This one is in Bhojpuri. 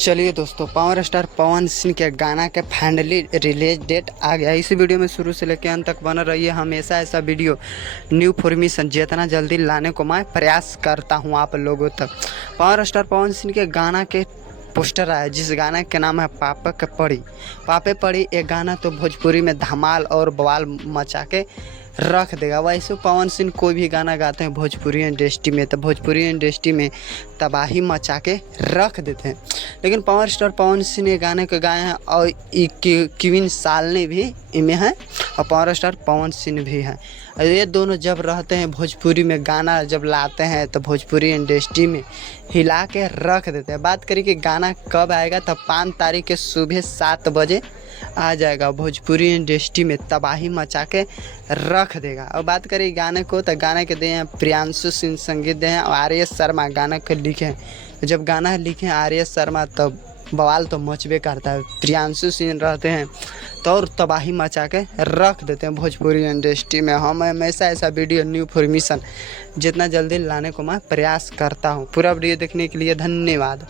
चलिए दोस्तों, पावर स्टार पवन सिंह के गाना के फाइनली रिलीज डेट आ गया। इस वीडियो में शुरू से लेकर अंत तक बना रहिए। हमेशा ऐसा वीडियो न्यू फॉर्मेशन जितना जल्दी लाने को मैं प्रयास करता हूं आप लोगों तक। पावर स्टार पवन सिंह के गाना के पोस्टर आया, जिस गाना के नाम है पापा के पड़ी। पापे पड़ी एक गाना तो भोजपुरी में धमाल और बवाल मचा के रख देगा। वैसे पवन सिंह कोई भी गाना गाते हैं भोजपुरी इंडस्ट्री में, तो भोजपुरी इंडस्ट्री में तबाही मचा के रख देते हैं। लेकिन पावर स्टार पवन सिंह ने गाने के गाए हैं और किविन सालनी भी इनमें है और पावर स्टार पवन सिंह भी हैं। ये दोनों जब रहते हैं भोजपुरी में गाना जब लाते हैं तो भोजपुरी इंडस्ट्री में हिला के रख देते हैं। बात करें कि गाना कब आएगा, तो 5 तारीख के सुबह 7 बजे आ जाएगा। भोजपुरी इंडस्ट्री में तबाही मचा के रख देगा। और बात करें गाने को, तो गाने के दिए हैं प्रियांशु सिंह, संगीत दिए हैं और आर.एस. शर्मा गाना के लिखे हैं। जब गाना लिखे हैं आर.एस. शर्मा तब बवाल तो मचबे करता है। प्रियांशु सिंह रहते हैं तो और तबाही मचा के रख देते हैं भोजपुरी इंडस्ट्री में। हम हमेशा ऐसा वीडियो न्यू फॉर्मेशन जितना जल्दी लाने को मैं प्रयास करता हूँ। पूरा वीडियो देखने के लिए धन्यवाद।